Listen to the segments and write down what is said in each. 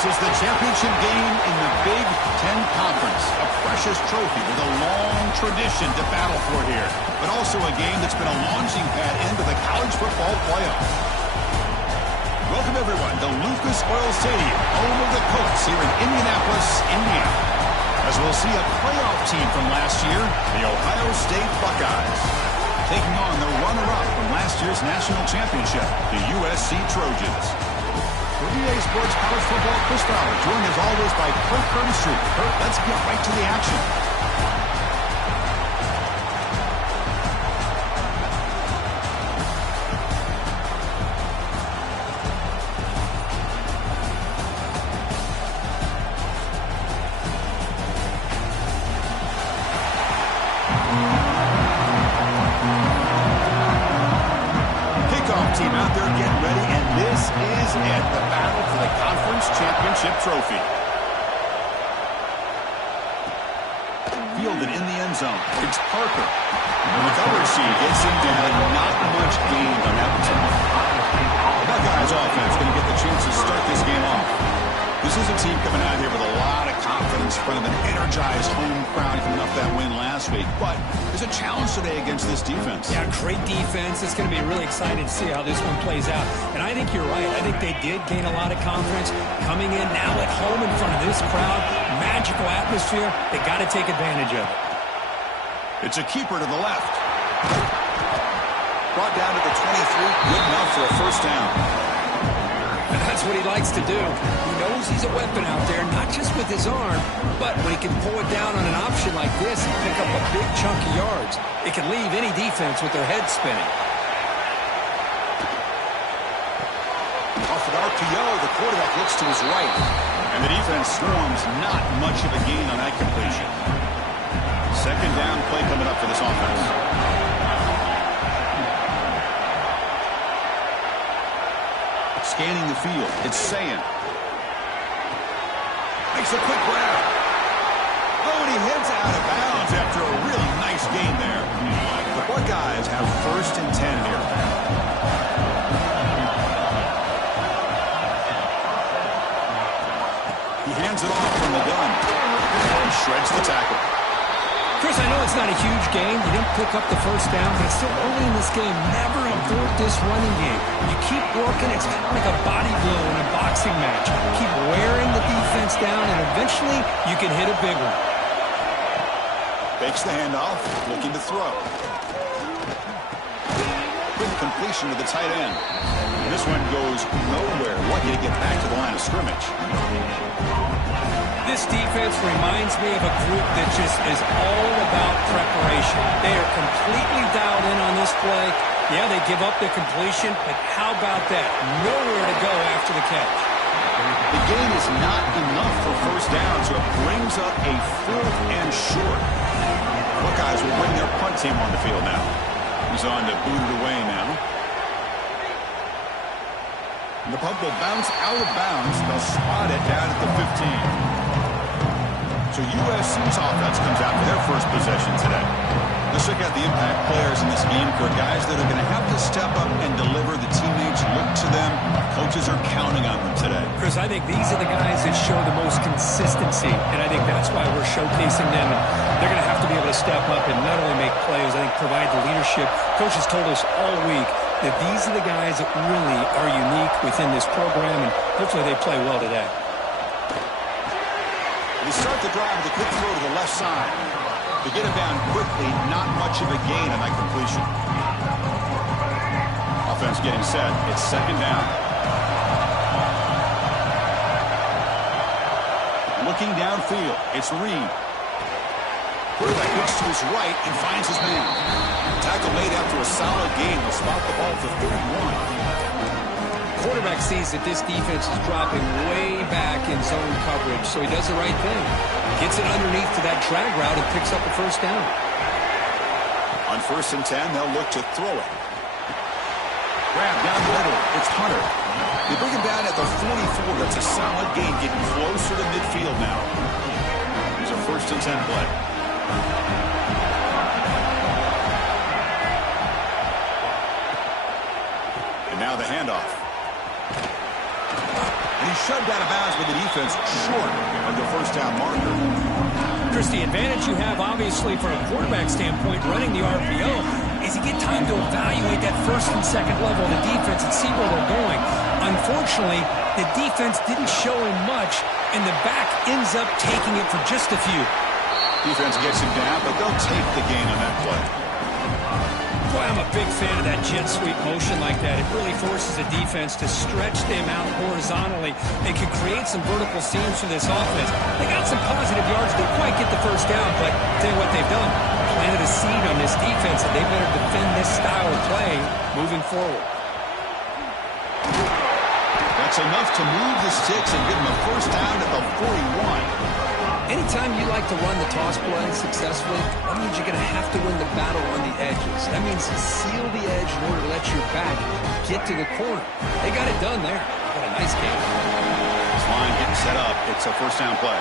This is the championship game in the Big Ten Conference. A precious trophy with a long tradition to battle for here. But also a game that's been a launching pad into the college football playoffs. Welcome, everyone, to Lucas Oil Stadium, home of the Colts here in Indianapolis, Indiana. As we'll see a playoff team from last year, the Ohio State Buckeyes, taking on the runner-up from last year's national championship, the USC Trojans. For EA Sports College Football, Chris Fowler, joined as always by Kirk Curtis. Kirk, let's get right to the action. Team out there getting ready, and this is it, the battle for the conference championship trophy. Fielded in the end zone. It's Parker. And the cover sheet gets him down. Not much gain on that return. The Buckeyes offense going to get the chance to start this game off. This is a team coming out here with a lot of confidence in front of an energized home crowd coming off that win last week. But there's a challenge today against this defense. Yeah, great defense. It's going to be really exciting to see how this one plays out. And I think you're right. I think they did gain a lot of confidence coming in now at home in front of this crowd. Magical atmosphere. They got to take advantage of it. It's a keeper to the left. Brought down to the 23. Good enough for a first down. And that's what he likes to do. He knows he's a weapon out there, not just with his arm, but when he can pull it down on an option like this and pick up a big chunk of yards, it can leave any defense with their head spinning. Off an RPO, the quarterback looks to his right. And the defense swarms, not much of a gain on that completion. Second down play coming up for this offense. Scanning the field, it's Sayin. Makes a quick grab. Oh, and he heads out of bounds after a really nice gain there. The Buckeyes have 1st and 10 here. He hands it off from the gun. And shreds the tackle. Chris, I know it's not a huge game. You didn't pick up the first down, but it's still early in this game. Never abort this running game. You keep working. It's kind of like a body blow in a boxing match. Keep wearing the defense down, and eventually you can hit a big one. Fakes the handoff, looking to throw. Quick completion to the tight end. And this one goes nowhere. Lucky to get back to the line of scrimmage. This defense reminds me of a group that just is all about preparation. They are completely dialed in on this play. Yeah, they give up the completion, but how about that? Nowhere to go after the catch. The gain is not enough for first down, so it brings up a 4th and short. Buckeyes will bring their punt team on the field now. He's on to boot it away now. And the punt will bounce out of bounds. They'll spot it down at the 15. So USC's offense comes out for their first possession today. Let's check out the impact players in this game for guys that are going to have to step up and deliver. The teammates look to them. Coaches are counting on them today. Chris, I think these are the guys that show the most consistency, and I think that's why we're showcasing them. And they're going to have to be able to step up and not only make plays, I think provide the leadership. Coaches told us all week that these are the guys that really are unique within this program, and hopefully they play well today. They start the drive with a quick throw to the left side. To get him down quickly, not much of a gain on that completion. Offense getting set. It's second down. Looking downfield, it's Reed. Quarterback looks to his right and finds his man. Tackle made after a solid gain. Will spot the ball for 31. Quarterback sees that this defense is dropping way back in zone coverage, so he does the right thing. Gets it underneath to that drag route and picks up a first down. On 1st and 10, they'll look to throw it. Grab down the middle. It's Hunter. They bring him down at the 44. That's a solid gain, getting closer to midfield now. Here's a 1st and 10 play. And now the handoff. And he shoved out of bounds with the defense short of the first down marker. Chris, the advantage you have, obviously, from a quarterback standpoint, running the RPO, is you get time to evaluate that first and second level of the defense and see where they're going. Unfortunately, the defense didn't show him much, and the back ends up taking it for just a few. Defense gets him down, but they'll take the gain on that play. Boy, I'm a big fan of that jet sweep motion like that. It really forces a defense to stretch them out horizontally and can create some vertical seams for this offense. They got some positive yards. Didn't quite get the first down, but tell you what they've done. Planted a seed on this defense, and they better defend this style of play moving forward. That's enough to move the sticks and give them a first down at the 41. Anytime you like to run the toss play successfully, that means you're going to have to win the battle on the edges. That means seal the edge in order to let your back get to the corner. They got it done there. What a nice game. This line getting set up. It's a first down play.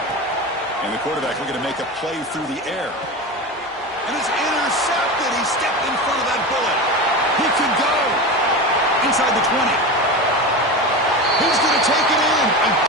And the quarterback looking to make a play through the air. And it's intercepted. He stepped in front of that bullet. He can go inside the 20. He's going to take it in.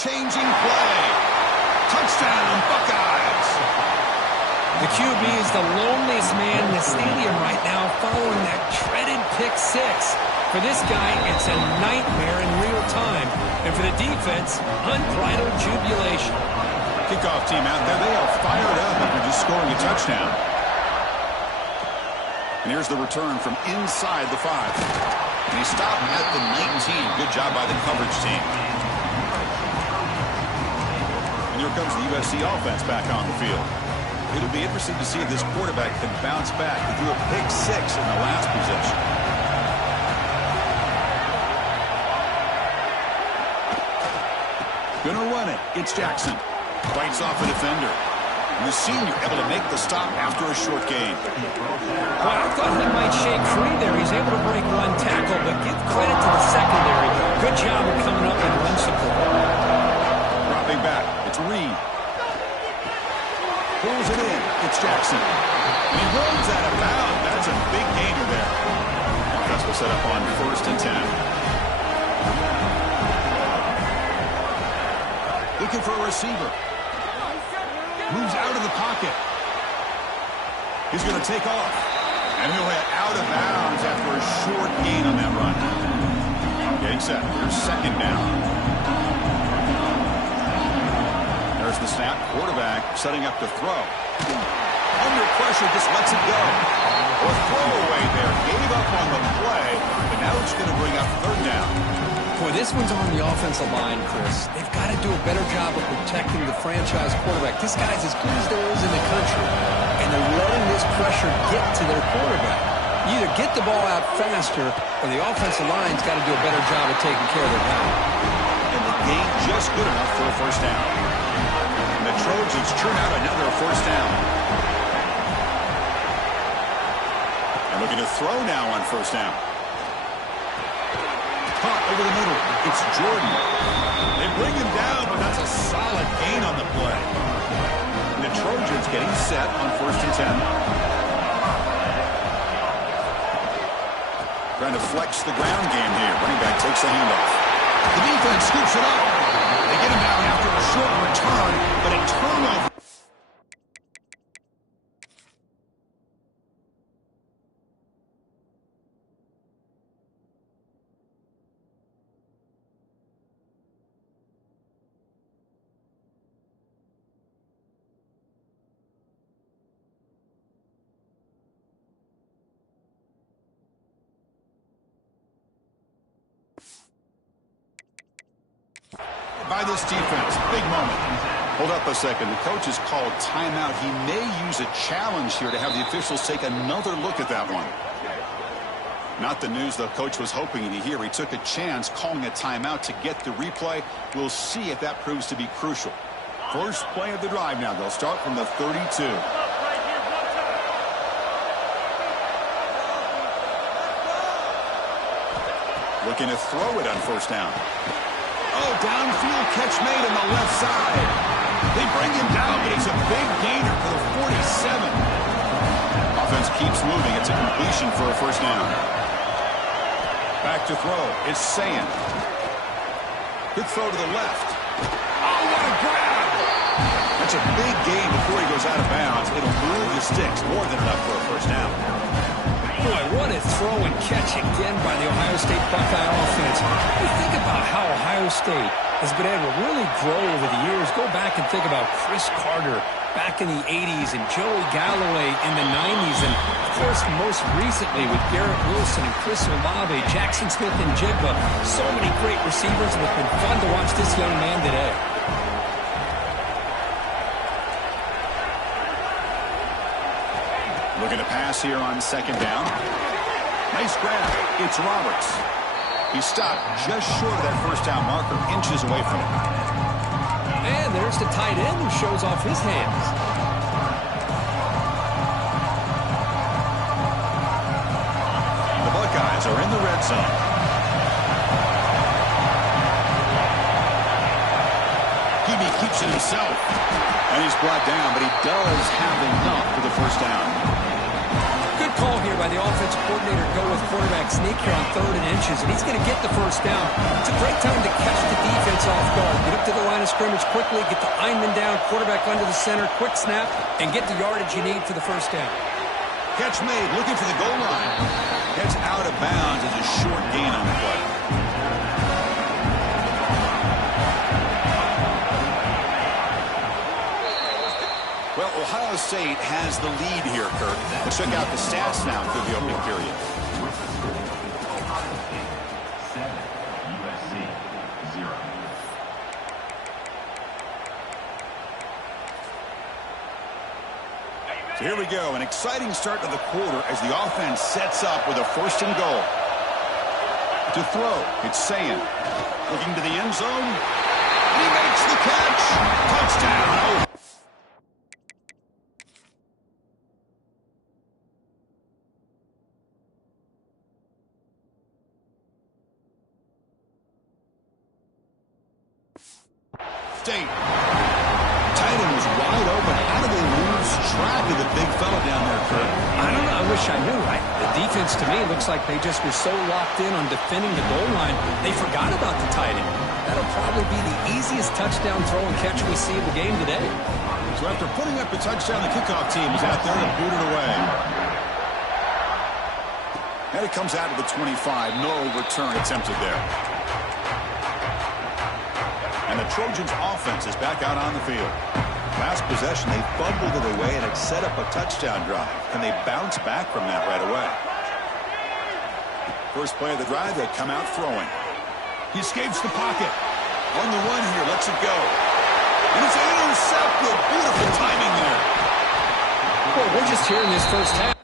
Changing play. Touchdown, Buckeyes. The QB is the loneliest man in the stadium right now following that dreaded pick six. For this guy, it's a nightmare in real time. And for the defense, unbridled jubilation. Kickoff team out there. They are fired up after just scoring a touchdown. And here's the return from inside the 5. And he stopped at the 19. Good job by the coverage team. Here comes the USC offense back on the field. It'll be interesting to see if this quarterback can bounce back. He threw a pick 6 in the last possession. Gonna run it. It's Jackson. Fights off a defender. And the senior able to make the stop after a short gain. Well, I thought he might shake free there. He's able to break one tackle, but give credit to the secondary. Good job of coming up and run support. Dropping back. It's Reed. Pulls it in. It's Jackson. And he runs out of bounds. That's a big gainer there. Offense will set up on 1st and 10. Looking for a receiver. Moves out of the pocket. He's going to take off. And he'll head out of bounds after a short gain on that run. Getting set. Here's 2nd down. There's the snap. Quarterback setting up to throw. Under pressure, just lets it go. Or throwaway there. Gave up on the play, but now it's going to bring up 3rd down. Boy, this one's on the offensive line, Chris. They've got to do a better job of protecting the franchise quarterback. This guy's as good as there is in the country, and they're letting this pressure get to their quarterback. You either get the ball out faster, or the offensive line's got to do a better job of taking care of their guy. And the gain just good enough for a first down. And the Trojans churn out another first down. And looking to throw now on first down. Caught over the middle. It's Jordan. They bring him down, but that's a solid gain on the play. And the Trojans getting set on 1st and 10. Trying to flex the ground game here. Running back takes the handoff. The defense scoops it up. They get him down after a short return, but a turnover. by this defense. Big moment. Hold up a second. The coach has called timeout. He may use a challenge here to have the officials take another look at that one. Not the news the coach was hoping to hear. He took a chance calling a timeout to get the replay. We'll see if that proves to be crucial. First play of the drive now. They'll start from the 32. Looking to throw it on first down. Oh, downfield catch made on the left side. They bring him down, but he's a big gainer for the 47. Offense keeps moving. It's a completion for a first down. Back to throw. It's Sayan. Good throw to the left. Oh, what a grab! That's a big gain before he goes out of bounds. It'll move the sticks more than enough for a first down. Boy, what a throw and catch again by the Ohio State Buckeye offense. You think about how Ohio State has been able to really grow over the years. Go back and think about Chris Carter back in the 80s and Joey Galloway in the 90s. And, of course, most recently with Garrett Wilson and Chris Olave, Jackson Smith and Jigba. So many great receivers, and it's been fun to watch this young man today. Looking to pass here on second down. Nice grab. It's Roberts. He stopped just short of that first down marker, inches away from it. And there's the tight end who shows off his hands. The Buckeyes are in the red zone. He keeps it himself. And he's brought down, but he does have enough for the first down. Good call here by the offensive coordinator. Go with quarterback sneak here on 3rd and inches, and he's going to get the first down. It's a great time to catch the defense off guard. Get up to the line of scrimmage quickly, get the lineman down, quarterback under the center, quick snap, and get the yardage you need for the first down. Catch made, looking for the goal line. Gets out of bounds as a short gain on the play. Well, Ohio State has the lead here, Kurt. Let's check out the stats now through the opening period. Ohio State 7, USC 0. So here we go, an exciting start to the quarter as the offense sets up with a first and goal. To throw, it's Sayan. Looking to the end zone. He makes the catch. Touchdown. State. Tight end was wide open. How do they lose track of the big fella down there, Kurt? I don't know. I wish I knew. The defense, to me, looks like they just were so locked in on defending the goal line, they forgot about the tight end. That'll probably be the easiest touchdown throw and catch we see of the game today. So after putting up a touchdown, the kickoff team is out there to boot it away. And it comes out of the 25. No return attempted there. And the Trojans' offense is back out on the field. Last possession, they fumbled it away, and it set up a touchdown drive. Can they bounce back from that right away? First play of the drive, they come out throwing. He escapes the pocket. On the run here, lets it go. And it's intercepted. Beautiful timing there. Well, we're just here in this first half.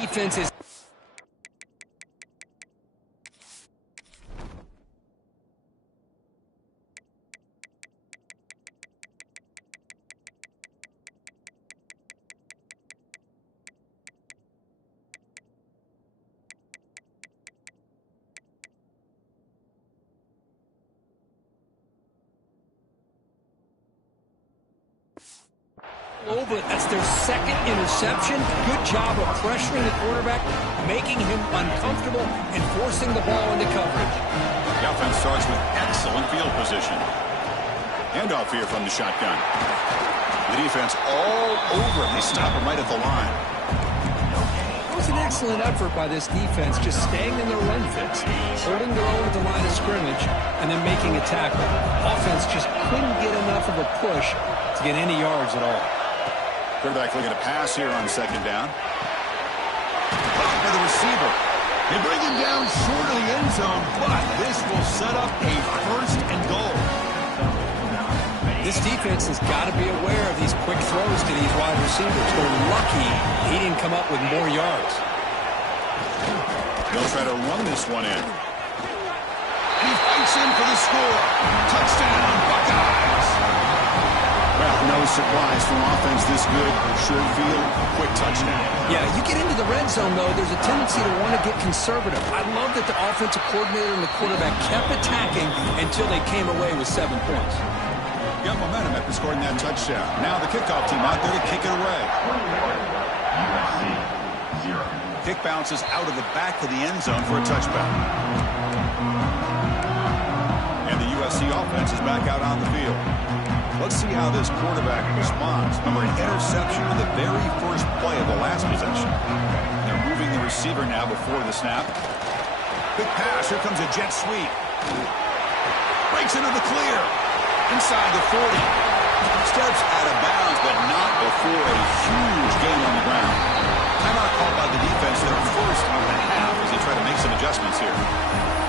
Defense is Over it. That's their second interception. Good job of pressuring the quarterback, making him uncomfortable, and forcing the ball into coverage. The offense starts with excellent field position. Handoff here from the shotgun. The defense all over him. They stop him right at the line. It was an excellent effort by this defense, just staying in their run fits, holding their own at the line of scrimmage, and then making a tackle. Offense just couldn't get enough of a push to get any yards at all. Quarterback looking to pass here on second down. Caught by the receiver. They bring him down short of the end zone, but this will set up a first and goal. This defense has got to be aware of these quick throws to these wide receivers. They're lucky he didn't come up with more yards. They'll try to run this one in. He fights in for the score. Touchdown, Buckeyes. Well, no surprise from offense this good. Short field, quick touchdown. Yeah, you get into the red zone, though, there's a tendency to want to get conservative. I love that the offensive coordinator and the quarterback kept attacking until they came away with 7 points. Got momentum after scoring that touchdown. Now the kickoff team out there to kick it away. USC 0. Kick bounces out of the back of the end zone for a touchback. And the USC offense is back out on the field. Let's see how this quarterback responds. Remember, an interception on the very first play of the last possession. They're moving the receiver now before the snap. Big pass. Here comes a jet sweep. Breaks into the clear. Inside the 40. Steps out of bounds, but not before a huge gain on the ground. Timeout called by the defense their first of the half as they try to make some adjustments here.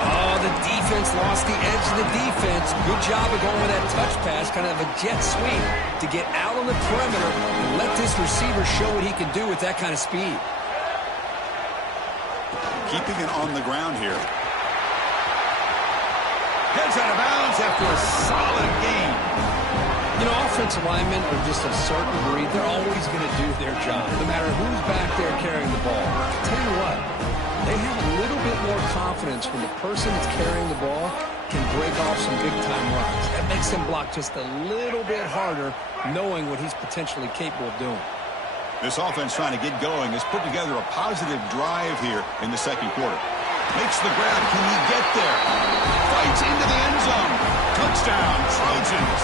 Oh, the defense lost the edge of the defense. Good job of going with that touch pass, kind of a jet sweep to get out on the perimeter and let this receiver show what he can do with that kind of speed. Keeping it on the ground here. Heads out of bounds after a solid game. You know, offensive linemen are just a certain breed. They're always going to do their job, no matter who's back there carrying the ball. I'll tell you what, they have a little bit more confidence when the person that's carrying the ball can break off some big-time runs. That makes him block just a little bit harder, knowing what he's potentially capable of doing. This offense trying to get going has put together a positive drive here in the second quarter. Makes the grab. Can he get there? Fights into the end zone. Touchdown, Trojans.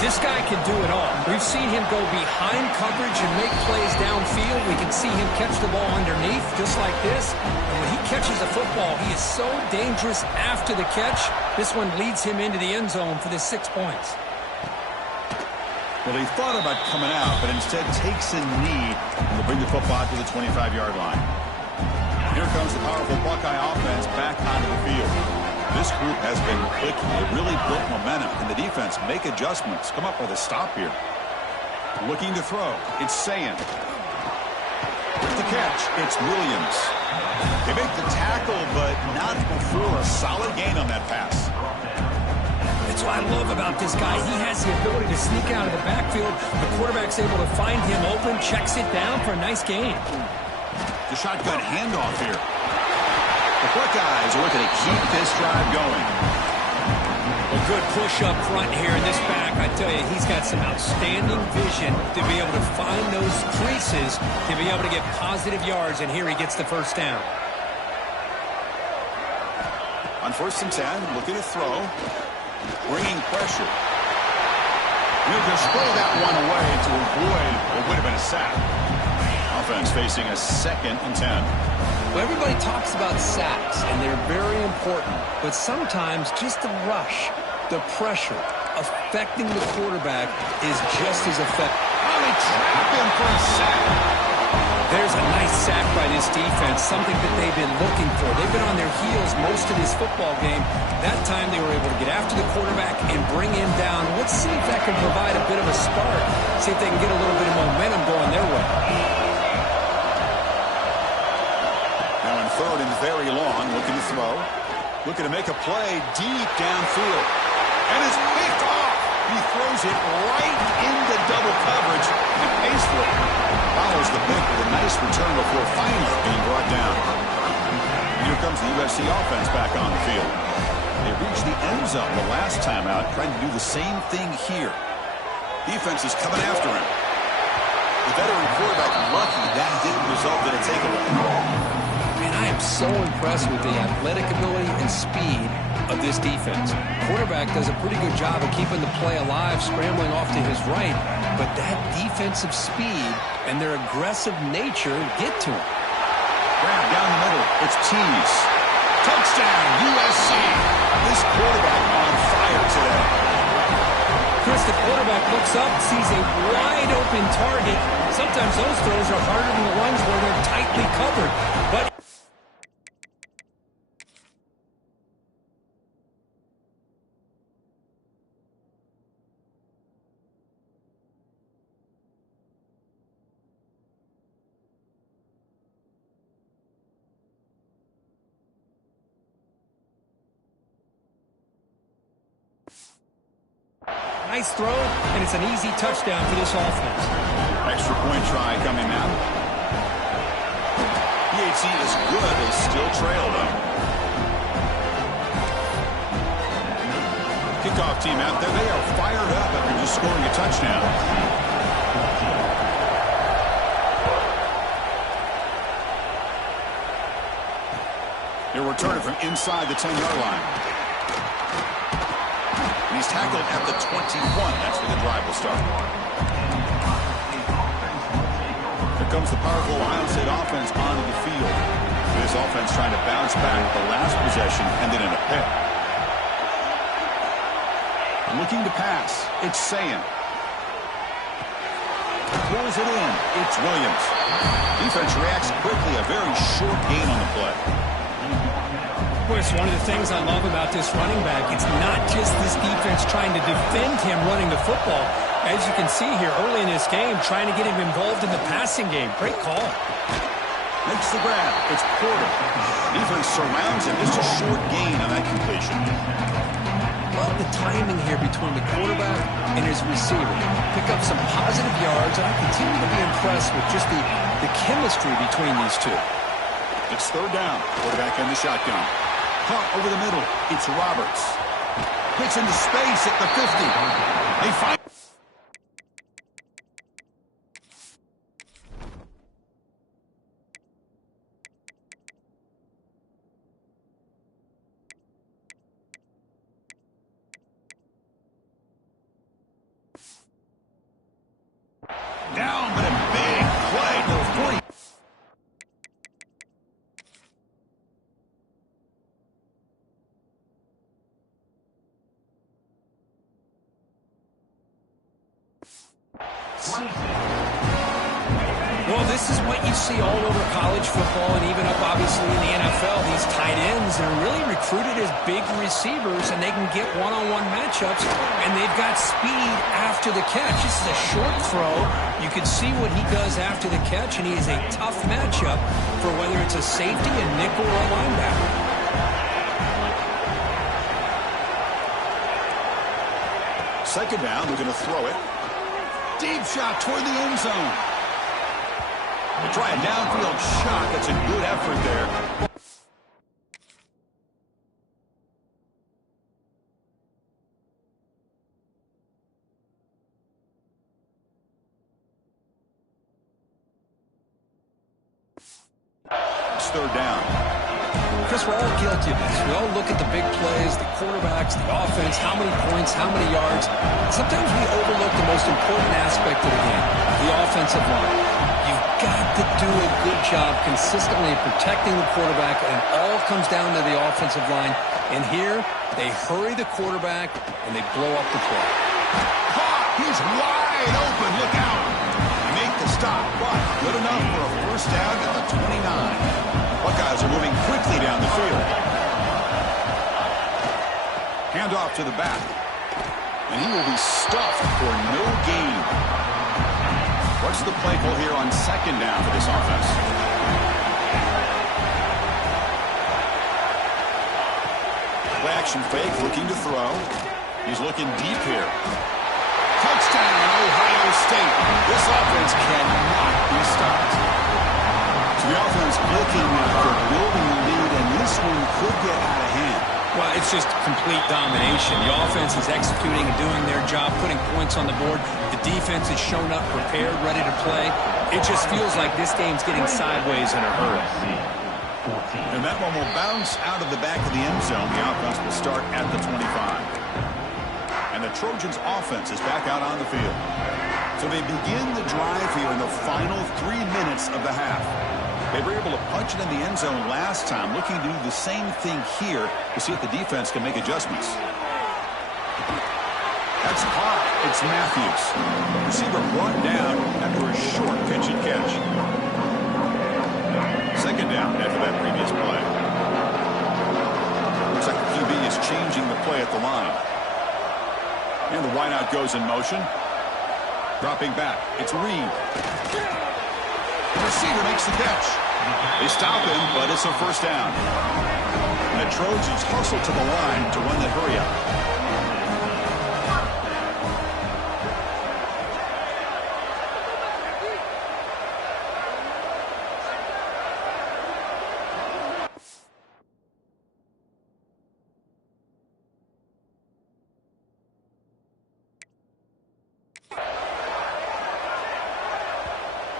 This guy can do it all. We've seen him go behind coverage and make plays downfield. We can see him catch the ball underneath, just like this. And when he catches the football, he is so dangerous after the catch. This one leads him into the end zone for the 6 points. Well, he thought about coming out, but instead takes a knee and will bring the football to the 25-yard line. Here comes the powerful Buckeye offense back onto the field. This group has been clicking. It really built momentum, and the defense make adjustments. Come up with a stop here. Looking to throw. It's Sayin. With the catch, it's Williams. They make the tackle, but not before a solid gain on that pass. That's what I love about this guy. He has the ability to sneak out of the backfield. The quarterback's able to find him open, checks it down for a nice gain. The shotgun handoff here. The Buckeyes are looking to keep this drive going. A good push up front here in this back. I tell you, he's got some outstanding vision to be able to find those creases, to be able to get positive yards, and here he gets the first down. On 1st and 10, looking to throw. Bringing pressure. He'll just throw that one away to avoid what would have been a sack. Offense facing a 2nd and 10. Well, everybody talks about sacks, and they're very important. But sometimes just the rush, the pressure, affecting the quarterback is just as effective. Oh, they trap him for a sack. There's a nice sack by this defense, something that they've been looking for. They've been on their heels most of this football game. That time they were able to get after the quarterback and bring him down. Let's see if that can provide a bit of a spark. See if they can get a little bit of momentum going their way. Now in 3rd and very long, looking to throw. Looking to make a play deep downfield. And it's picked off. He throws it right into double coverage. And Paisley follows the pick with a nice return before finally being brought down. Here comes the USC offense back on the field. They reached the end zone the last time out, trying to do the same thing here. Defense is coming after him. The veteran quarterback lucky that didn't result in a takeaway. Man, I am so impressed with the athletic ability and speed of this defense. Quarterback does a pretty good job of keeping the play alive, scrambling off to his right, but that defensive speed and their aggressive nature get to him. Grab down the middle. It's Tease. Touchdown, USC. This quarterback on fire today. Chris, the quarterback looks up, sees a wide-open target. Sometimes those throws are harder than the ones where they're tightly covered. But nice throw, and it's an easy touchdown for this offense. Extra point try coming now. PHC is good. They still trail, though. Kickoff team out there. They are fired up after just scoring a touchdown. They're returning from inside the 10-yard line. He's tackled at the 21. That's where the drive will start. Here comes the powerful Ohio State offense onto the field. This offense trying to bounce back the last possession ended in a pick. Looking to pass. It's Sayan. Pulls it in. It's Williams. Defense reacts quickly. A very short gain on the play. Chris, one of the things I love about this running back, it's not just this defense trying to defend him running the football. As you can see here early in this game, trying to get him involved in the passing game. Great call. Makes the grab. It's Porter. Defense surrounds him. Just a short gain on that completion. Love the timing here between the quarterback and his receiver. Pick up some positive yards, and I continue to be impressed with just the chemistry between these two. It's third down. Quarterback in the shotgun. Caught over the middle. It's Roberts. Hits into space at the 50. They find. Down, but a big play. No 40. Well, this is what you see all over college football and even up, obviously, in the NFL. These tight ends are really recruited as big receivers, and they can get one-on-one matchups, and they've got speed after the catch. This is a short throw. You can see what he does after the catch, and he is a tough matchup for whether it's a safety, a nickel, or a linebacker. Second down, they're going to throw it. Deep shot toward the end zone. They try a downfield shot. That's a good effort there. It's third down. Chris, we're all guilty of this. We all look at the big plays, the quarterbacks, the offense, how many points, how many yards. Sometimes we overlook the most important aspect of the game, the offensive line. You've got to do a good job consistently protecting the quarterback, and it all comes down to the offensive line. And here, they hurry the quarterback, and they blow up the play. Caught! He's wide open. Look out! They make the stop, but good enough for a first down at the 29. Buckeyes are moving quickly down the field. Handoff to the back. And he will be stuffed for no gain. What's the play call here on second down for this offense? Play action fake, looking to throw. He's looking deep here. Touchdown, Ohio State. This offense cannot be stopped. So the offense looking for building the lead, and this one could get out of hand. Well, it's just complete domination. The offense is executing and doing their job, putting points on the board. The defense has shown up prepared, ready to play. It just feels like this game's getting sideways in a hurry. And that one will bounce out of the back of the end zone. The offense will start at the 25. And the Trojans' offense is back out on the field. So they begin the drive here in the final 3 minutes of the half. They were able to punch it in the end zone last time, looking to do the same thing here to see if the defense can make adjustments. That's caught. It's Matthews. Receiver brought down after a short pitch and catch. Second down after that previous play. Looks like the QB is changing the play at the line. And the wideout goes in motion. Dropping back. It's Reed. The receiver makes the catch. They stop him, but it's a first down. And the Trojans hustle to the line to run the hurry up.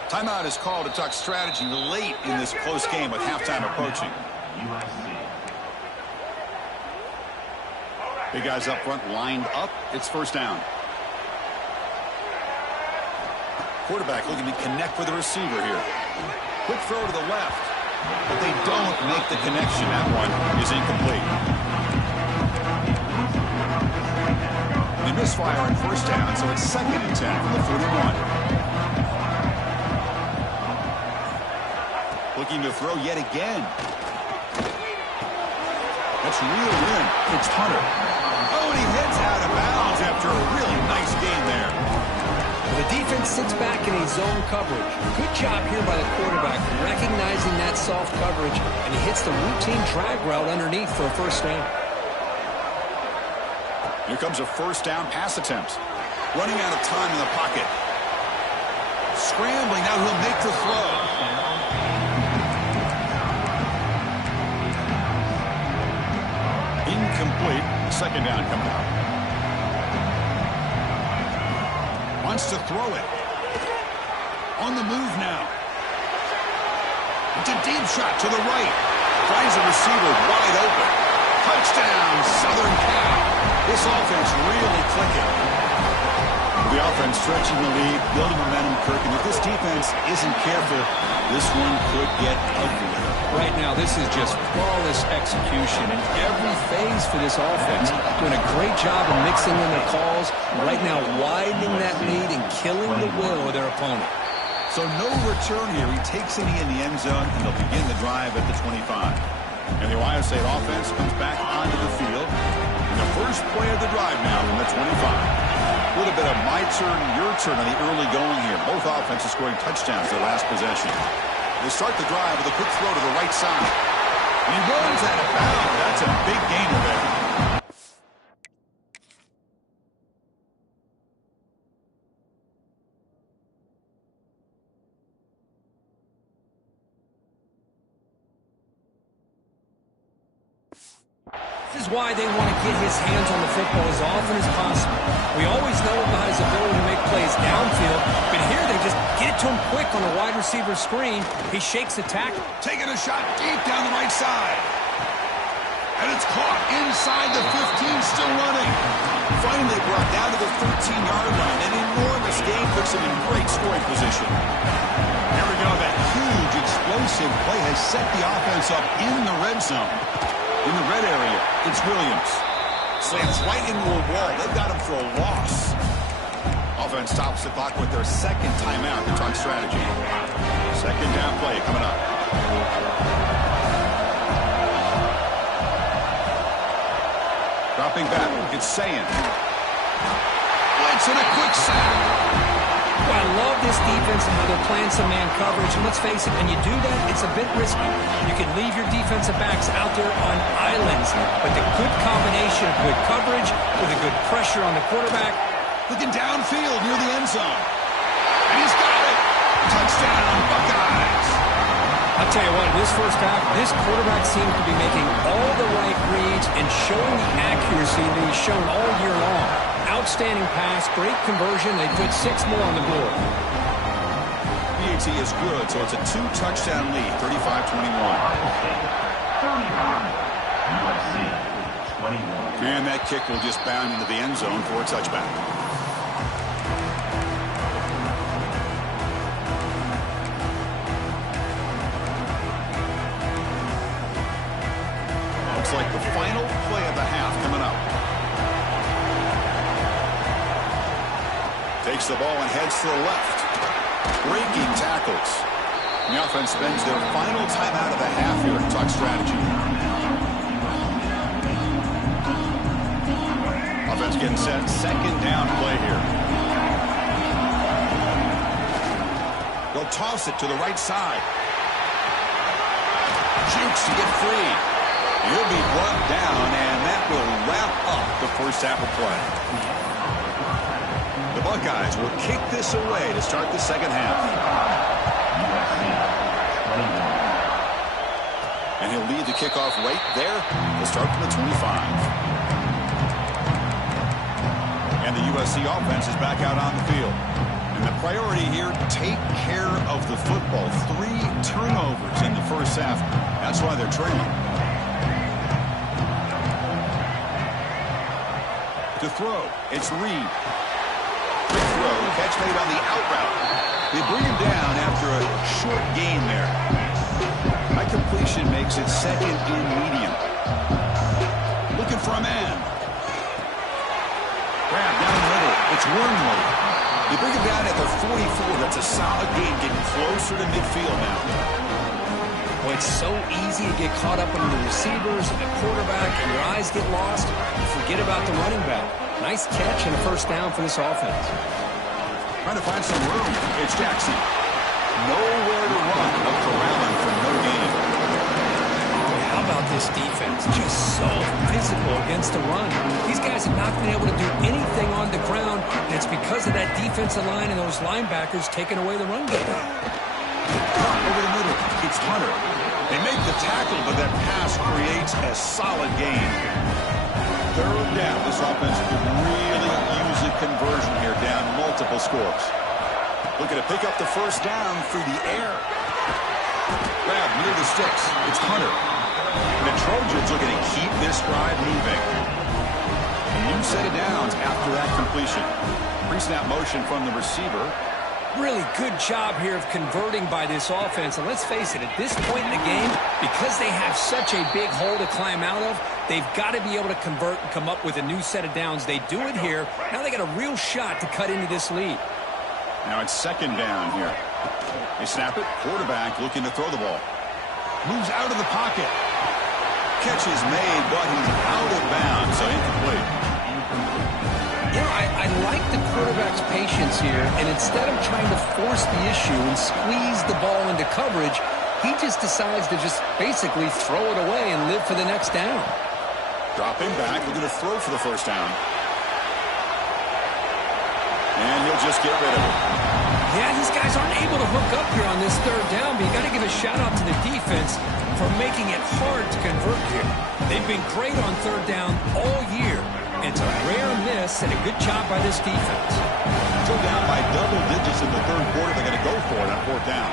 Timeout is called to talk strategy late in this close game with halftime approaching. USC. Big guys up front lined up. It's first down. Quarterback looking to connect with the receiver here. Quick throw to the left. But they don't make the connection. That one is incomplete. They misfire on first down, so it's 2nd and 10 from the 41. Looking to throw yet again. That's reeled in. It's Hunter. Oh, and he heads out of bounds after a really nice game there. The defense sits back in a zone coverage. Good job here by the quarterback recognizing that soft coverage, and he hits the routine drag route underneath for a first down. Here comes a first down pass attempt. Running out of time in the pocket. Scrambling, now he'll make the throw. Incomplete. Second down coming out. Wants to throw it. On the move now. It's a deep shot to the right. Finds the receiver wide open. Touchdown, Southern Cal. This offense really clicking. The offense stretching the lead, building momentum, Kirk. And if this defense isn't careful, this one could get ugly. Right now, this is just flawless execution in every phase for this offense. Doing a great job of mixing in their calls. Right now, widening that lead and killing the will of their opponent. So no return here. He takes it in the end zone, and they'll begin the drive at the 25. And the Ohio State offense comes back onto the field. And the first play of the drive now from the 25. A little bit of my turn, your turn on the early going here. Both offenses scoring touchdowns their last possession. They start the drive with a quick throw to the right side. And he runs out of bounds. That's a big gainer there. This is why they want to get his hands on the football as often as possible. We always know about his ability to make plays downfield, but here they just get it to him quick on a wide receiver screen. He shakes the tackle. Taking a shot deep down the right side. And it's caught inside the 15, still running. Finally brought down to the 13-yard line. An enormous gain puts him in great scoring position. There we go. That huge, explosive play has set the offense up in the red zone. In the red area, it's Williams. Slants right into a wall. They've got him for a loss. Offense stops the clock with their second timeout to talk strategy. Second down play coming up. Dropping back, it's Sayin. Blitz and a quick sack. Well, I love this defense and how they're playing some man coverage. And let's face it, when you do that, it's a bit risky. You can leave your defensive backs out there on islands. But the good combination of good coverage with a good pressure on the quarterback. Looking downfield near the end zone. And he's got it. Touchdown, Buckeyes. I'll tell you what, in this first half, this quarterback seems to be making all the right reads and showing the accuracy that he's shown all year long. Outstanding pass, great conversion. They put 6 more on the board. PAT is good, so it's a 2-touchdown lead, 35-21. USC 21. And that kick will just bound into the end zone for a touchback. Looks like the final play of the half coming up. Takes the ball and heads to the left. Breaking tackles. The offense spends their final timeout of the half here to talk strategy. Offense getting set. Second down play here. They'll toss it to the right side. Jukes to get free. He'll be brought down, and that will wrap up the first half of play. The Buckeyes will kick this away to start the second half. USC 21. And he'll lead the kickoff right there. He'll start from the 25. And the USC offense is back out on the field. And the priority here, take care of the football. 3 turnovers in the first half. That's why they're trailing. To throw, it's Reed. Quick throw, catch made on the out route. They bring him down after a short gain there. High completion makes it second in medium. Looking for a man. Grab down the middle. It's Wormley. They bring him down at the 44. That's a solid gain, getting closer to midfield now. Well, it's so easy to get caught up in the receivers and the quarterback, and your eyes get lost. You forget about the running back. Nice catch and a first down for this offense. Trying to find some room. It's Jackson. Nowhere to run, but corralling for no gain. How about this defense? Just so physical against the run. These guys have not been able to do anything on the ground, and it's because of that defensive line and those linebackers taking away the run game. Over the middle, it's Hunter. They make the tackle, but that pass creates a solid gain. Third down. This offense could really use a conversion here, down multiple scores. Looking to pick up the first down through the air. Grab near the sticks. It's Hunter. And the Trojans looking to keep this drive moving. A new set of downs after that completion. Pre-snap motion from the receiver. Really good job here of converting by this offense. And let's face it, at this point in the game, because they have such a big hole to climb out of, they've got to be able to convert and come up with a new set of downs. They do it here. Now they got a real shot to cut into this lead. Now it's second down here. They snap it. Quarterback looking to throw the ball. Moves out of the pocket. Catch is made, but he's out of bounds, so incomplete. You know, I like the quarterback's patience here, and instead of trying to force the issue and squeeze the ball into coverage, he just decides to just basically throw it away and live for the next down. Dropping back, looking to throw for the first down. And he'll just get rid of it. Yeah, these guys aren't able to hook up here on this third down, but you got to give a shout-out to the defense for making it hard to convert here. They've been great on third down all year. It's a rare miss and a good job by this defense. Still down by double digits in the third quarter. They're going to go for it on fourth down.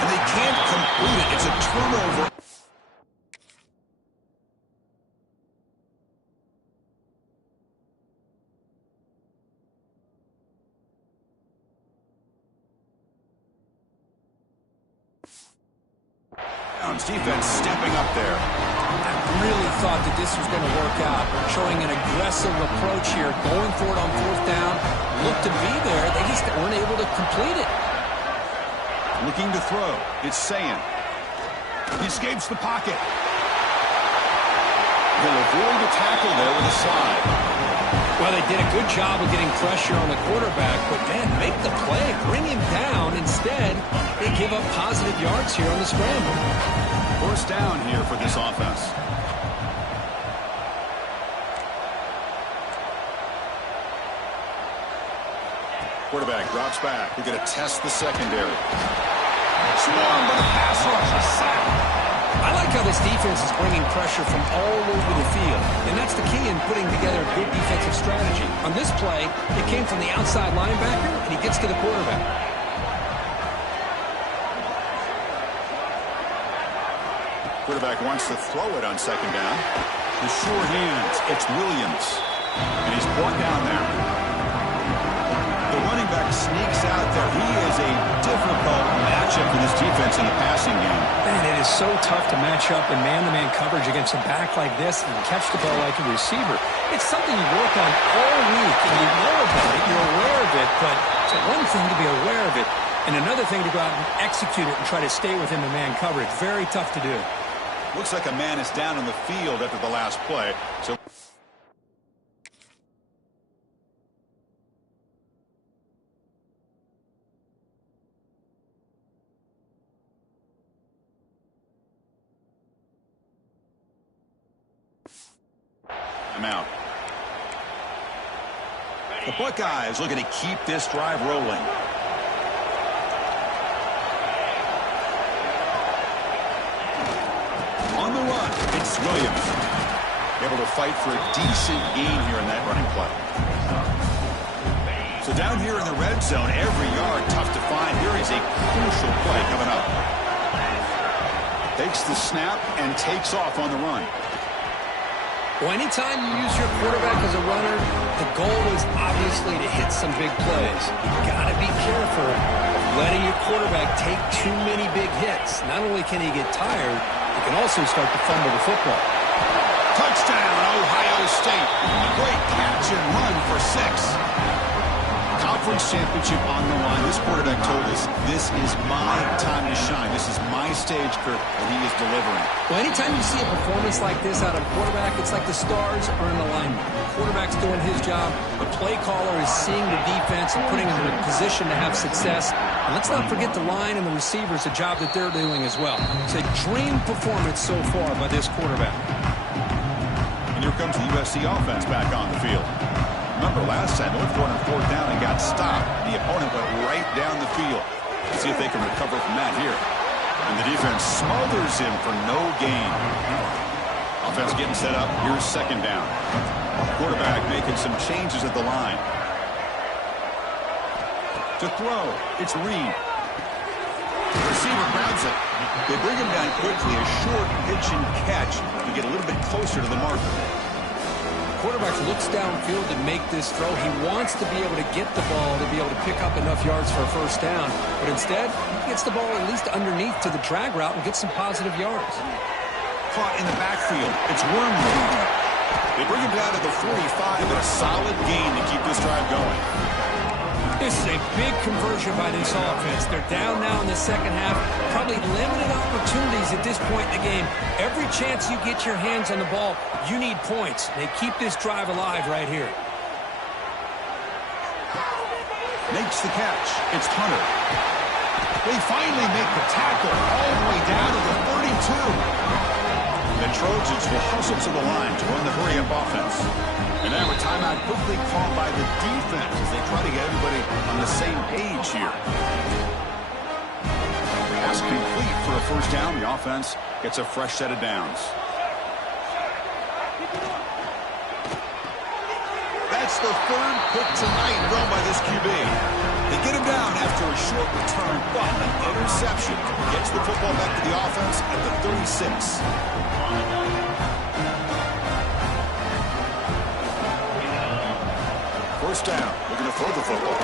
And they can't complete it. It's a turnover. Defense stepping up there. I really thought that this was going to work out, showing an aggressive approach here, going for it on fourth down. Looked to be there. They just weren't able to complete it. Looking to throw. It's Sayin. He escapes the pocket. He'll avoid the tackle there with a slide. Well, they did a good job of getting pressure on the quarterback, but, man, make the play. Bring him down. Instead, they give up positive yards here on the scramble. First down here for this offense. Quarterback drops back. We're going to test the secondary. Swarm by the pass rush. A sack. I like how this defense is bringing pressure from all over the field, and that's the key in putting together a good defensive strategy. On this play, it came from the outside linebacker, and he gets to the quarterback. Quarterback wants to throw it on second down. The sure hands. It's Williams. And he's brought down there. The running back sneaks out there. He is a difficult matchup for this defense in the passing game. Man, it is so tough to match up in man-to-man coverage against a back like this and catch the ball like a receiver. It's something you work on all week, and you know about it. You're aware of it, but it's one thing to be aware of it, and another thing to go out and execute it and try to stay within the man coverage. Very tough to do. Looks like a man is down on the field after the last play. So I'm out. The Buckeyes looking to keep this drive rolling. On the run, it's Williams. Able to fight for a decent gain here in that running play. So down here in the red zone, every yard tough to find. Here is a crucial play coming up. Takes the snap and takes off on the run. Well, anytime you use your quarterback as a runner, the goal is obviously to hit some big plays. You got to be careful of letting your quarterback take too many big hits. Not only can he get tired, he can also start to fumble the football. Touchdown, Ohio State. A great catch and run for 6. Conference championship on the line. This quarterback told us, this is my time to shine. This is my stage, Kurt, and he is delivering. Well, anytime you see a performance like this out of a quarterback, it's like the stars are in alignment. The quarterback's doing his job. The play caller is seeing the defense and putting them in a position to have success. And let's not forget the line and the receivers, the job that they're doing as well. It's a dream performance so far by this quarterback. And here comes the USC offense back on the field. Remember, last time, they were going on 4th down and got stopped. The opponent went right down the field. Let's see if they can recover from that here. And the defense smothers him for no gain. Offense getting set up. Here's second down. Quarterback making some changes at the line. To throw, it's Reed. The receiver grabs it. They bring him down quickly. A short pitch and catch to get a little bit closer to the marker. Quarterback looks downfield to make this throw. He wants to be able to get the ball to be able to pick up enough yards for a first down. But instead, he gets the ball at least underneath to the drag route and gets some positive yards. Caught in the backfield. It's Wormley. They bring him down to the 45 and a solid gain to keep this drive going. This is a big conversion by this offense. They're down now in the second half. Probably limited opportunities at this point in the game. Every chance you get your hands on the ball, you need points. They keep this drive alive right here. Makes the catch. It's Hunter. They finally make the tackle all the way down to the 32. The Trojans will hustle to the line to run the hurry-up offense. And now a timeout quickly called by the defense as they try to get everybody on the same page here. Pass complete for a first down. The offense gets a fresh set of downs. That's the 3rd pick tonight thrown by this QB. They get him down after a short return, but an interception gets the football back to the offense at the 36. First down, looking to throw the football.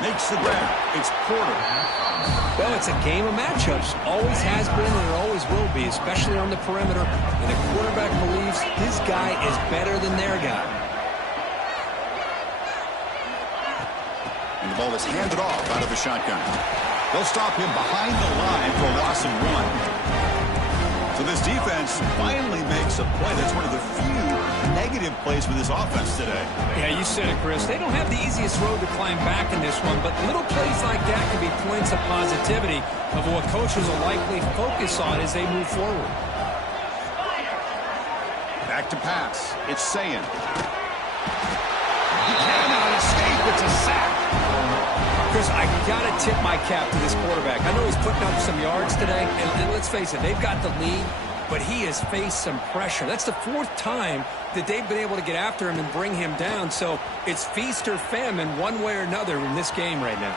Makes the grab. It's Porter. Well, it's a game of matchups. Always has been and it always will be, especially on the perimeter. And the quarterback believes his guy is better than their guy. And the ball is handed off out of the shotgun. They'll stop him behind the line for a loss of 1. So this defense finally makes a play. That's one of the few negative plays for this offense today. Yeah, you said it, Chris. They don't have the easiest road to climb back in this one, but little plays like that can be points of positivity of what coaches will likely focus on as they move forward. Back to pass. It's Sayin. He cannot escape. It's a sack. Chris, I got to tip my cap to this quarterback. I know he's putting up some yards today, and let's face it, they've got the lead, but he has faced some pressure. That's the 4th time that they've been able to get after him and bring him down. So it's feast or famine one way or another in this game right now.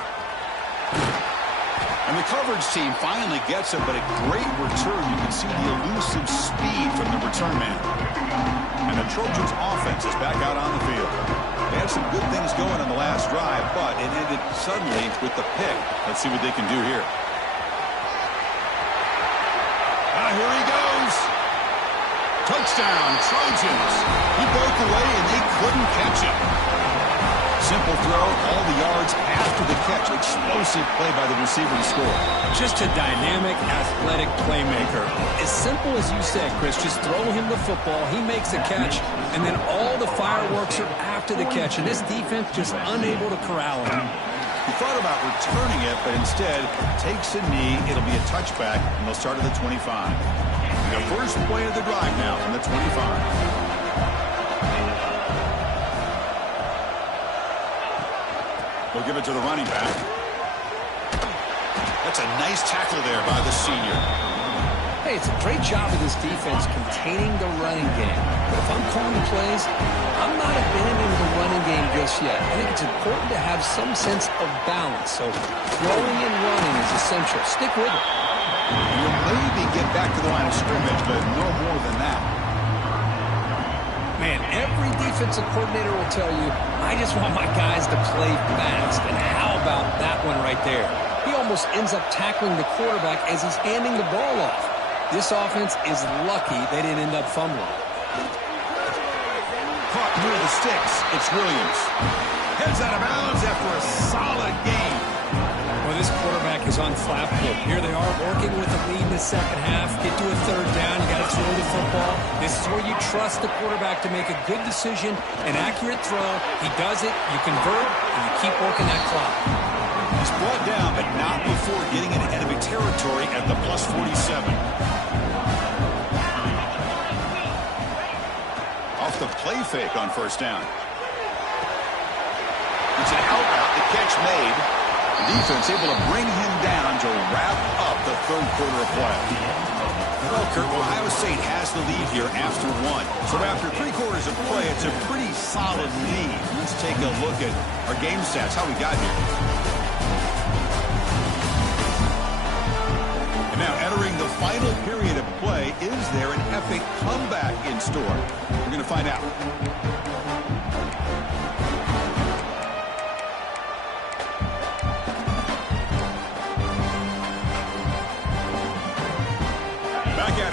And the coverage team finally gets him, but a great return. You can see the elusive speed from the return man. And the Trojans' offense is back out on the field. They had some good things going on the last drive, but it ended suddenly with the pick. Let's see what they can do here. Here he goes. Touchdown, Trojans. He broke away, and they couldn't catch him. Simple throw, all the yards after the catch. Explosive play by the receiver to score. Just a dynamic, athletic playmaker. As simple as you said, Chris, just throw him the football, he makes a catch, and then all the fireworks are after the catch. And this defense just unable to corral him. He thought about returning it, but instead takes a knee. It'll be a touchback, and they'll start at the 25. The first play of the drive now from the 25. We'll give it to the running back. That's a nice tackle there by the senior. Hey, it's a great job of this defense containing the running game. But if I'm calling the plays, I'm not abandoning the running game just yet. I think it's important to have some sense of balance. So throwing and running is essential. Stick with it. You'll maybe get back to the line of scrimmage, but no more than that. Man, every defensive coordinator will tell you, I just want my guys to play fast. And how about that one right there? He almost ends up tackling the quarterback as he's handing the ball off. This offense is lucky they didn't end up fumbling. Caught near the sticks. It's Williams. Heads out of bounds after a solid game. Well, this quarterback is on flat foot. Here they are working with the lead in the second half. Get to a 3rd down. You got to throw the football. This is where you trust the quarterback to make a good decision, an accurate throw. He does it. You convert, and you keep working that clock. He's brought down, but not before getting into enemy territory at the plus 47. Off the play fake on 1st down. It's an out route. The catch made. Defense able to bring him down to wrap up the 3rd quarter of play. Well, Kurt, Ohio State has the lead here after 1. So after 3 quarters of play, it's a pretty solid lead. Let's take a look at our game stats, how we got here. And now entering the final period of play, is there an epic comeback in store? We're going to find out.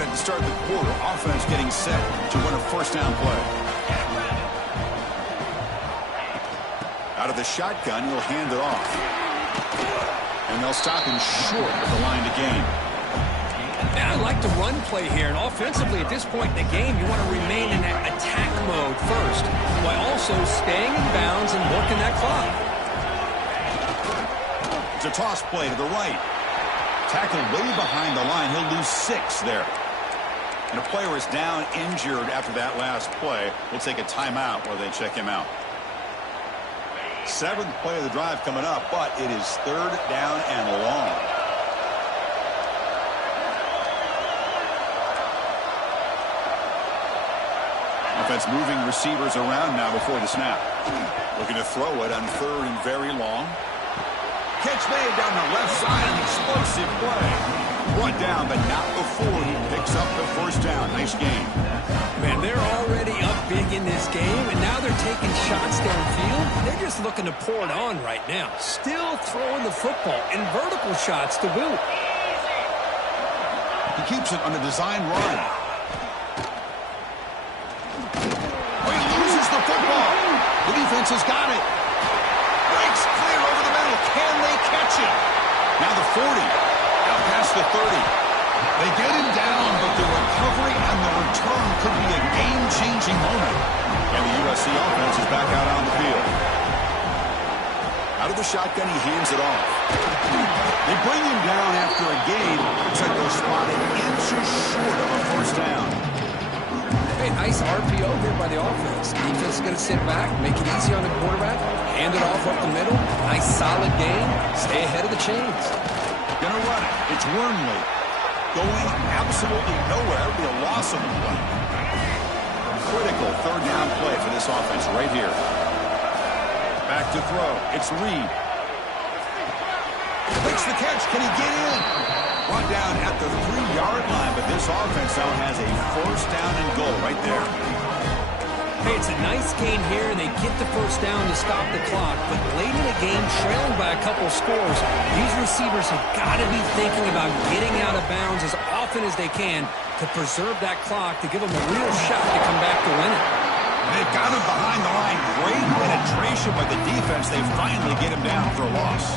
To start the quarter, offense getting set to run a 1st down play. Out of the shotgun, he'll hand it off. And they'll stop him short of the line to gain. I like the run play here, and offensively at this point in the game, you want to remain in that attack mode first, while also staying in bounds and working that clock. It's a toss play to the right. Tackled way behind the line. He'll lose 6 there. And a player is down injured after that last play. We'll take a timeout while they check him out. 7th play of the drive coming up, but it is 3rd down and long. Offense moving receivers around now before the snap. Looking to throw it on 3rd and very long. Catch made down the left side, an explosive play. Brought down, but not before he picks up the 1st down. Nice game. Man, they're already up big in this game, and now they're taking shots downfield. They're just looking to pour it on right now. Still throwing the football, and vertical shots to boot. He keeps it on a design run. Oh, he loses the football. The defense has got it. Breaks clear over the middle. Can they catch it? Now the 40. Out past the 30. They get him down, but the recovery and the return could be a game-changing moment. And the USC offense is back out on the field. Out of the shotgun, he hands it off. They bring him down after a gain. Looks like they're spotted inches short of a 1st down. Hey, nice RPO here by the offense. Defense is going to sit back, make it easy on the quarterback, hand it off up the middle. Nice solid game. Stay ahead of the chains. Gonna run it. It's Wormley. Going absolutely nowhere. It'll be a loss of the play. Critical third down play for this offense right here. Back to throw. It's Reed. Makes the catch. Can he get in? Brought down at the 3-yard line, but this offense now has a first down and goal right there. Hey, it's a nice gain here, and they get the first down to stop the clock. But late in the game, trailing by a couple of scores, these receivers have got to be thinking about getting out of bounds as often as they can to preserve that clock, to give them a real shot to come back to win it. They've got him behind the line. Great penetration by the defense. They finally get him down for a loss.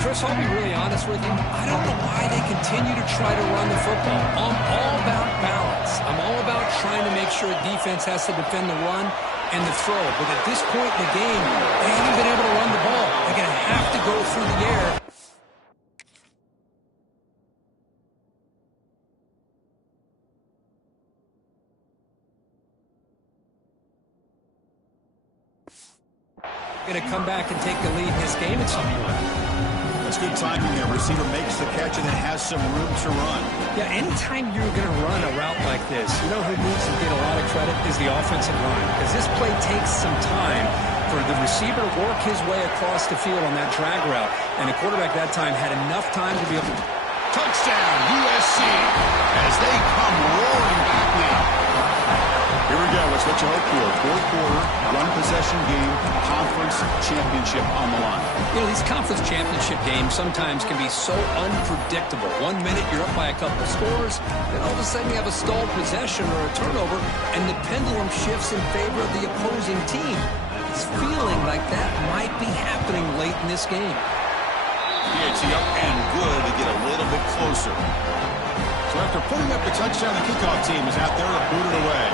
Chris, I'll be really honest with you. I don't know why they continue to try to run the football. I'm all about balance. I'm all about trying to make sure a defense has to defend the run and the throw. But at this point in the game, they haven't been able to run the ball. They're going to have to go through the air. Going to come back and take the lead in this game at some point. That's good timing there. Receiver makes the catch and then has some room to run. Yeah, anytime you're going to run a route like this, you know who needs to get a lot of credit is the offensive line. Because this play takes some time for the receiver to work his way across the field on that drag route. And the quarterback that time had enough time to be able to... Touchdown, USC, as they come roaring back now. Here we go. It's what you hope for. Fourth quarter, run possession game, conference championship on the line. You know, these conference championship games sometimes can be so unpredictable. 1 minute you're up by a couple of scores, then all of a sudden you have a stalled possession or a turnover, and the pendulum shifts in favor of the opposing team. It's feeling like that might be happening late in this game. It's up and good to get a little bit closer. So after putting up the touchdown, the kickoff team is out there to boot it away.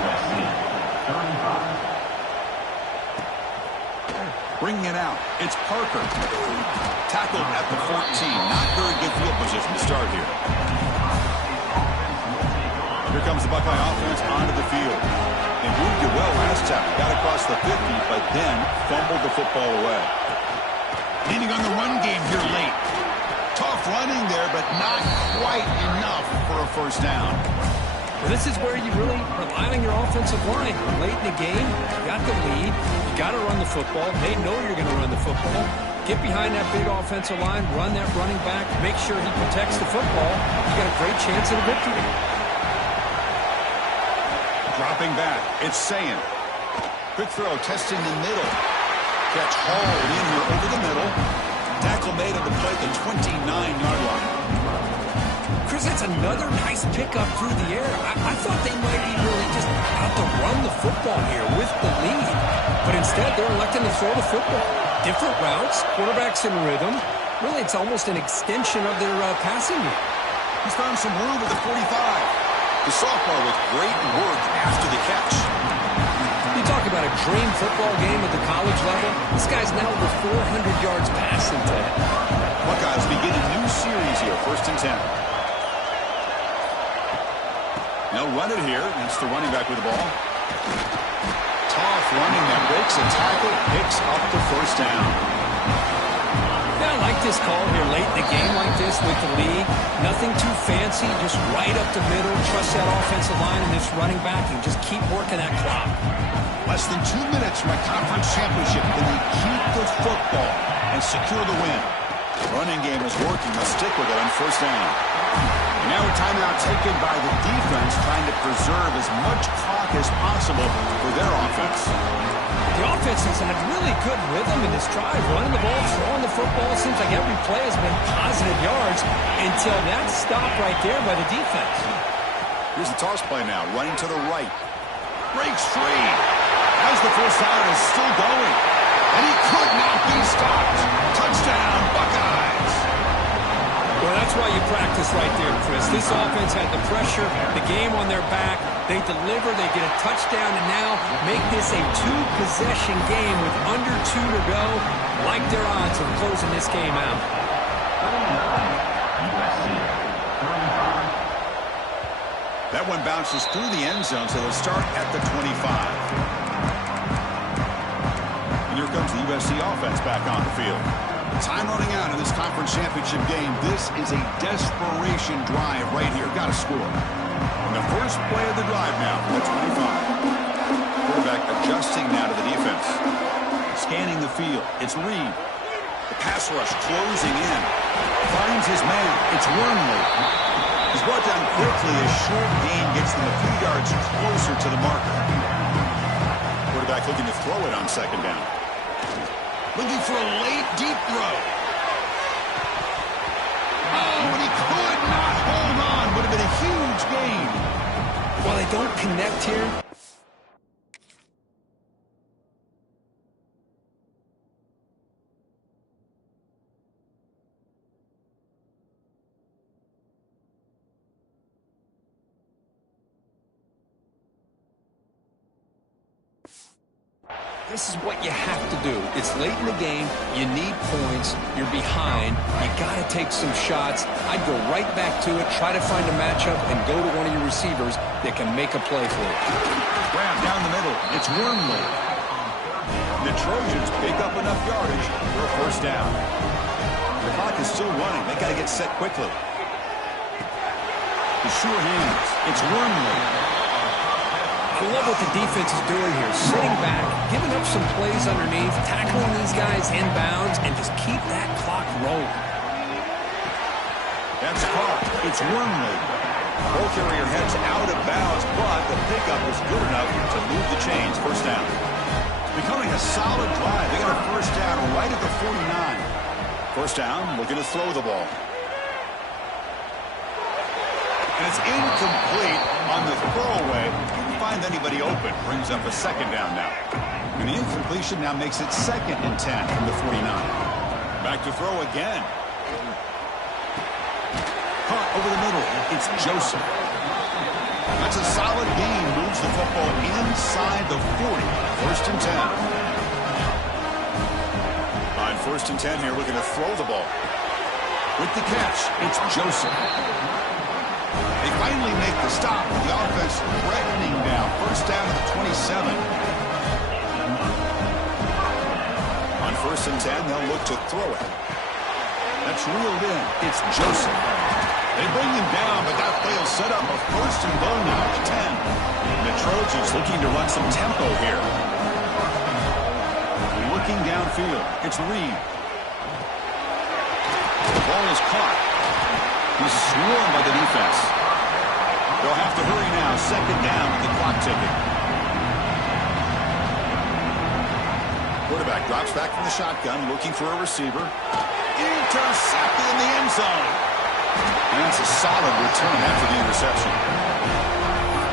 USC, 35. Bringing it out. It's Parker. Tackled at the 14. Not very good field position to start here. Here comes the Buckeye offense onto the field. They moved it well last time. Got across the 50, but then fumbled the football away. Leaning on the run game here late. Tough running there, but not quite enough for a first down. Well, this is where you really rely on your offensive line. Late in the game, you got the lead. You got to run the football. They know you're going to run the football. Get behind that big offensive line, run that running back, make sure he protects the football. You got a great chance at a victory. Dropping back, it's Sayin. Quick throw, testing the middle. Catch hauled in here over the middle. Tackle made on the play at the 29-yard line. Chris, that's another nice pickup through the air. I thought they might be really just out to run the football here with the lead. But instead, they're electing to throw the football. Different routes, quarterbacks in rhythm. Really, it's almost an extension of their passing game. He's found some room at the 45. The sophomore with great work after the catch. You talk about a dream football game at the college level. This guy's now over 400 yards passing today. Buckeyes begin a new series here, 1st and 10. They'll run it here. It's the running back with the ball. Tough running that breaks a tackle, picks up the first down. Yeah, I like this call here late in the game like this with the lead. Nothing too fancy, just right up the middle. Trust that offensive line and this running back and just keep working that clock. Less than 2 minutes from a conference championship. Can they keep the football and secure the win? The running game is working. Let's stick with it on first down. And now a timeout taken by the defense, trying to preserve as much clock as possible for their offense. The offense has had really good rhythm in this drive. Running the ball, throwing the football. Seems like every play has been positive yards until that stop right there by the defense. Here's the toss play now. Running to the right. Breaks free. As the first down is still going. And he could not be stopped. Touchdown, Buckeyes. Well, that's why you practice right there, Chris. This offense had the pressure, the game on their back. They deliver, they get a touchdown, and now make this a two-possession game with under 2 to go. Like their odds of closing this game out. USC, 35. That one bounces through the end zone, so they'll start at the 25. And here comes the USC offense back on the field. Time running out in this conference championship game. This is a desperation drive right here. Got to score. And the first play of the drive now from the 25. Quarterback adjusting now to the defense. Scanning the field. It's Reed. The pass rush closing in. Finds his man. It's Wormley. He's brought down quickly. A short gain gets them a few yards closer to the marker. Quarterback looking to throw it on second down. Looking for a late, deep throw. Oh, and he could not hold on. Would have been a huge gain. While they don't connect here, this is what you have to do. It's late in the game. You need points. You're behind. You got to take some shots. I'd go right back to it, try to find a matchup, and go to one of your receivers that can make a play for you. Grab down the middle. It's Wormley. The Trojans pick up enough yardage for a first down. The clock is still running. They got to get set quickly. The sure hands. It's Wormley. I love what the defense is doing here. Sitting back, giving up some plays underneath, tackling these guys inbounds, and just keep that clock rolling. That's caught. It's Wormley. Ball carrier heads out of bounds, but the pickup was good enough to move the chains. First down. It's becoming a solid drive. They got a first down right at the 49. First down, looking to throw the ball. And it's incomplete on the throwaway. Didn't find anybody open. Brings up a second down now. And the incompletion now makes it 2nd and 10 from the 49. Back to throw again. Caught over the middle. It's Joseph. That's a solid gain. Moves the football inside the 40. 1st and 10. On 1st and 10 here, looking to throw the ball. With the catch, it's Joseph. They finally make the stop with the offense threatening now. First down to the 27. On 1st and 10, they'll look to throw it. That's reeled in. It's Joseph. They bring him down, but that play will set up a 1st and goal now at 10. And the Trojans looking to run some tempo here. Looking downfield. It's Reed. The ball is caught. He's swarmed by the defense. They'll have to hurry now. 2nd down with the clock ticking. Quarterback drops back from the shotgun, looking for a receiver. Intercepted in the end zone. And that's a solid return after the interception.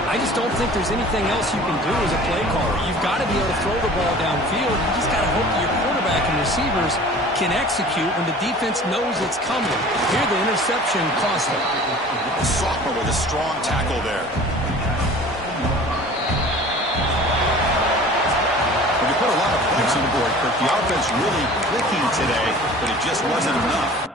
I just don't think there's anything else you can do as a play caller. You've got to be able to throw the ball downfield. You just got to hope that your quarterback and receivers can execute when the defense knows it's coming. Here, the interception cost them. A sophomore with a strong tackle there. When you put a lot of points on the board, Kirk, the offense really clicking today, but it just wasn't enough.